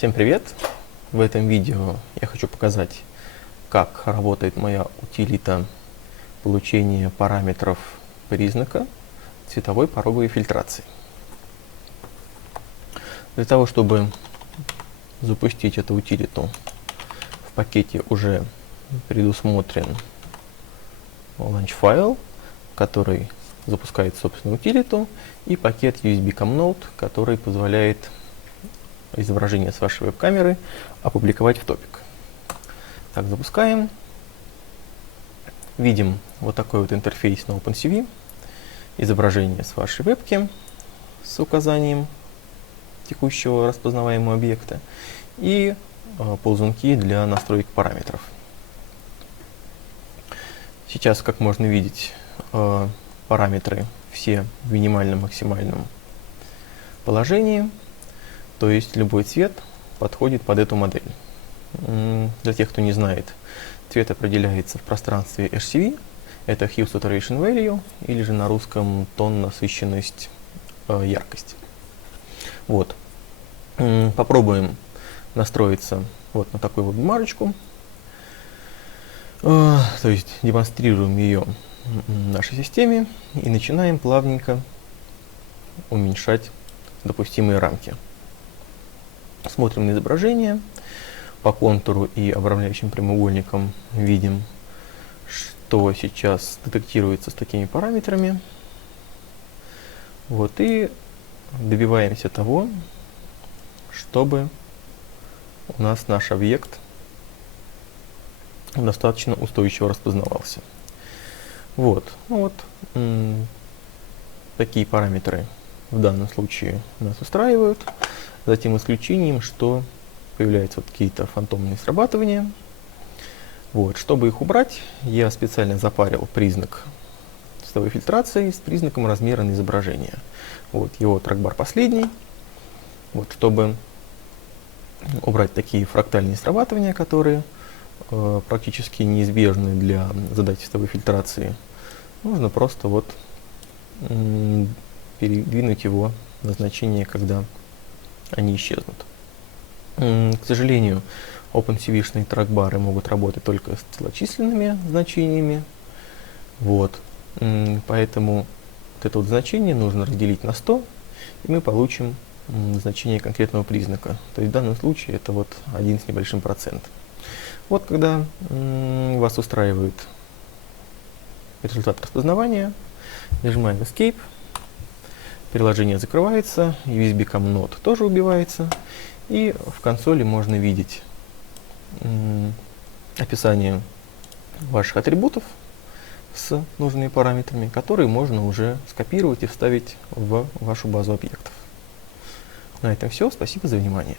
Всем привет! В этом видео я хочу показать, как работает моя утилита получения параметров признака цветовой пороговой фильтрации. Для того, чтобы запустить эту утилиту, в пакете уже предусмотрен launch-файл, который запускает собственную утилиту, и пакет USB-CamNote, который позволяет изображение с вашей веб-камеры опубликовать в топик. Так, запускаем. Видим вот такой вот интерфейс на OpenCV. Изображение с вашей вебки с указанием текущего распознаваемого объекта и ползунки для настроек параметров. Сейчас, как можно видеть, параметры все в минимальном-максимальном положении. То есть любой цвет подходит под эту модель. Для тех, кто не знает, цвет определяется в пространстве HCV. Это Hue Saturation Value, или же на русском тон, насыщенность, яркость. Вот. Попробуем настроиться вот на такую вот бумажечку. То есть демонстрируем ее нашей системе и начинаем плавненько уменьшать допустимые рамки. Смотрим на изображение. По контуру и обрамляющим прямоугольникам видим, что сейчас детектируется с такими параметрами. Вот, и добиваемся того, чтобы у нас наш объект достаточно устойчиво распознавался. Вот, такие параметры в данном случае нас устраивают. За тем исключением, что появляются вот какие-то фантомные срабатывания. Вот, чтобы их убрать, я специально запарил признак цветовой фильтрации с признаком размера на изображение. Вот его трекбар последний. Вот, чтобы убрать такие фрактальные срабатывания, которые практически неизбежны для задач цветовой фильтрации, нужно просто вот передвинуть его на значение, когда они исчезнут. К сожалению, OpenCV-шные трекбары могут работать только с целочисленными значениями. Вот. Поэтому вот это вот значение нужно разделить на 100, и мы получим значение конкретного признака. То есть в данном случае это вот 1 с небольшим процент. Вот когда вас устраивает результат распознавания, нажимаем Escape. Приложение закрывается, USB-CamNote тоже убивается, и в консоли можно видеть описание ваших атрибутов с нужными параметрами, которые можно уже скопировать и вставить в вашу базу объектов. На этом все. Спасибо за внимание.